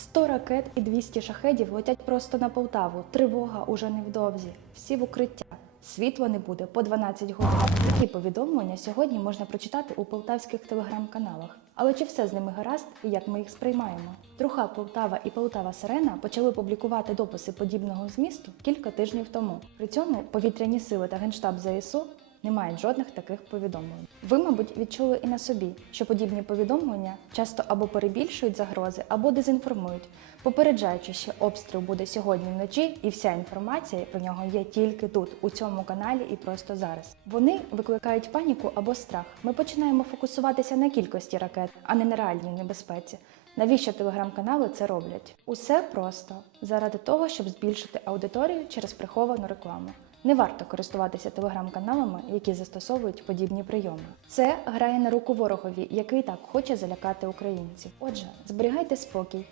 100 ракет і 200 шахедів летять просто на Полтаву. Тривога уже невдовзі. Всі в укриття. Світла не буде по 12 годин. Такі повідомлення сьогодні можна прочитати у полтавських телеграм-каналах. Але чи все з ними гаразд і як ми їх сприймаємо? Труха Полтава і Полтава Сирена почали публікувати дописи подібного змісту кілька тижнів тому. При цьому повітряні сили та генштаб ЗСУ не мають жодних таких повідомлень. Ви, мабуть, відчули і на собі, що подібні повідомлення часто або перебільшують загрози, або дезінформують, попереджаючи, що обстріл буде сьогодні вночі, і вся інформація про нього є тільки тут, у цьому каналі і просто зараз. Вони викликають паніку або страх. Ми починаємо фокусуватися на кількості ракет, а не на реальній небезпеці. Навіщо телеграм-канали це роблять? Усе просто заради того, щоб збільшити аудиторію через приховану рекламу. Не варто користуватися телеграм-каналами, які застосовують подібні прийоми. Це грає на руку ворогові, який так хоче залякати українців. Отже, зберігайте спокій,